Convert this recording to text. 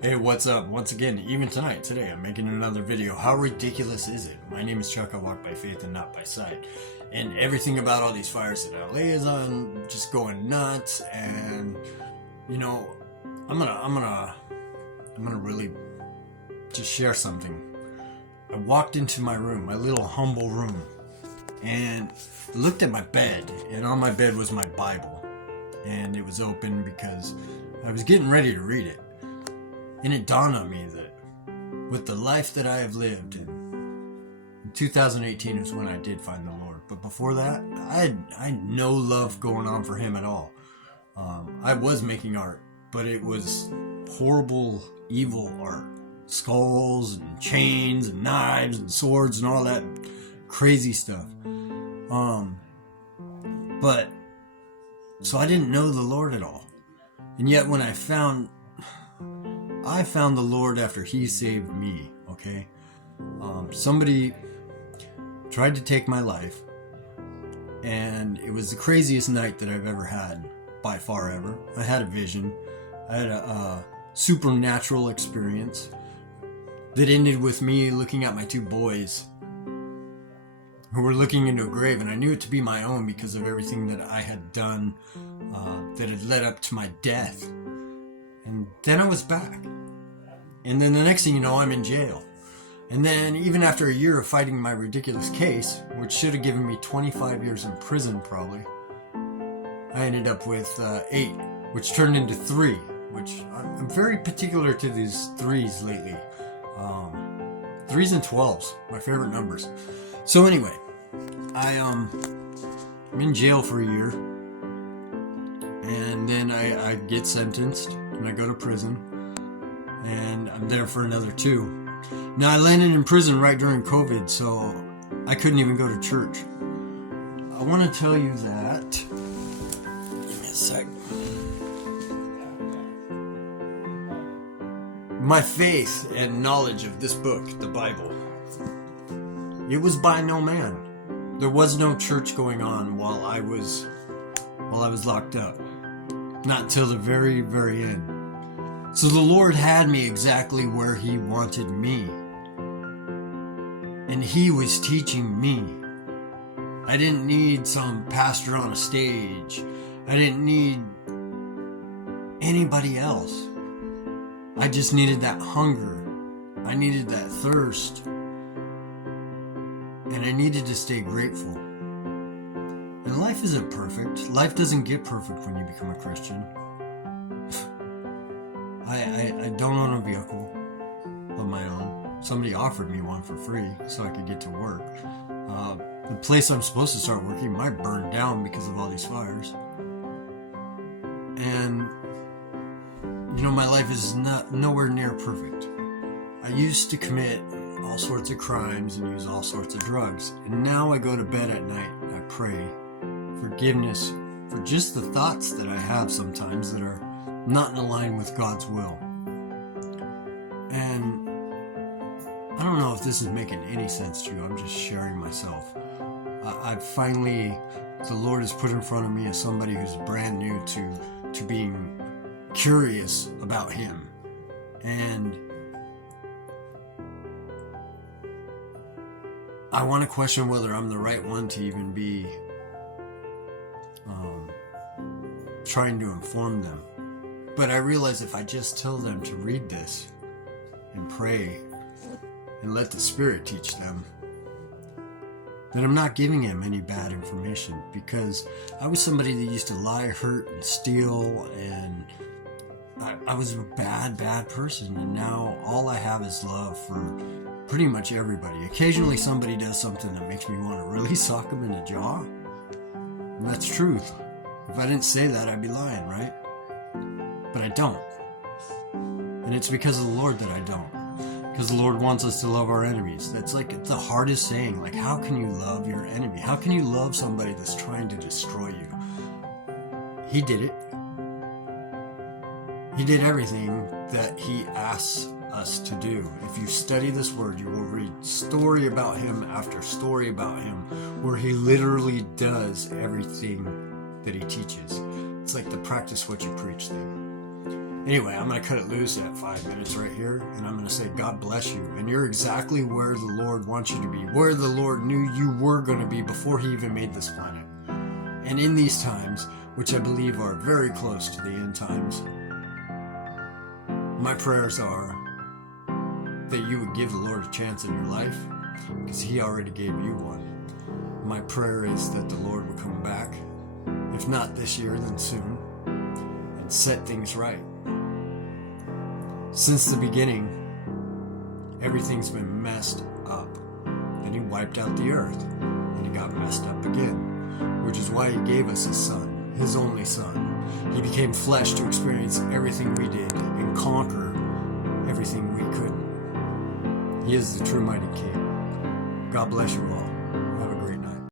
Hey, what's up? Once again, even today, I'm making another video. How ridiculous is it? My name is Chuck. I walk by faith and not by sight. And everything about all these fires in LA is on just going nuts. And you know, I'm gonna really just share something. I walked into my room, my little humble room, and looked at my bed. And on my bed was my Bible, and it was open because I was getting ready to read it. And it dawned on me that with the life that I have lived, in 2018 is when I did find the Lord. But before that, I had no love going on for Him at all. I was making art, but it was horrible, evil art. Skulls and chains and knives and swords and all that crazy stuff. But so I didn't know the Lord at all. And yet when I found the Lord after He saved me, okay? Somebody tried to take my life, and it was the craziest night that I've ever had, by far ever. I had a vision. I had a supernatural experience that ended with me looking at my two boys who were looking into a grave, and I knew it to be my own because of everything that I had done that had led up to my death. And then I was back. And then the next thing you know, I'm in jail. And then even after a year of fighting my ridiculous case, which should have given me 25 years in prison probably, I ended up with 8, which turned into 3, which I'm very particular to these 3s lately. 3s and 12s, my favorite numbers. So anyway, I'm in jail for a year. And then I get sentenced and I go to prison. And I'm there for another 2. Now, I landed in prison right during COVID, so I couldn't even go to church. I want to tell you that. Give me a sec. My faith and knowledge of this book, the Bible, it was by no man. There was no church going on while I was locked up. Not till the very, very end. So the Lord had me exactly where He wanted me. And He was teaching me. I didn't need some pastor on a stage. I didn't need anybody else. I just needed that hunger. I needed that thirst. And I needed to stay grateful. And life isn't perfect. Life doesn't get perfect when you become a Christian. I don't own a vehicle of my own. Somebody offered me one for free so I could get to work. The place I'm supposed to start working might burn down because of all these fires. And, you know, my life is nowhere near perfect. I used to commit all sorts of crimes and use all sorts of drugs. And now I go to bed at night and I pray forgiveness for just the thoughts that I have sometimes that are not in line with God's will. And I don't know if this is making any sense to you. I'm just sharing myself. The Lord has put in front of me as somebody who's brand new to being curious about Him. And I want to question whether I'm the right one to even be trying to inform them. But I realize if I just tell them to read this and pray and let the Spirit teach them, then I'm not giving them any bad information, because I was somebody that used to lie, hurt, and steal, and I was a bad person, and now all I have is love for pretty much everybody. Occasionally somebody does something that makes me want to really sock them in the jaw, and that's truth. If I didn't say that, I'd be lying, right? But I don't. And it's because of the Lord that I don't. Because the Lord wants us to love our enemies. That's like the hardest saying. Like, how can you love your enemy? How can you love somebody that's trying to destroy you? He did it. He did everything that He asks us to do. If you study this word, you will read story about Him after story about Him, where He literally does everything that He teaches. It's like the practice what you preach thing. Anyway, I'm going to cut it loose at 5 minutes right here, and I'm going to say God bless you. And you're exactly where the Lord wants you to be, where the Lord knew you were going to be before he even made this planet. And in these times, which I believe are very close to the end times, my prayers are that you would give the Lord a chance in your life, because he already gave you one. My prayer is that the Lord would come back, if not this year, then soon, and set things right. Since the beginning, everything's been messed up. And he wiped out the earth, and it got messed up again, which is why he gave us his son, his only son. He became flesh to experience everything we did and conquer everything we couldn't. He is the true mighty King. God bless you all.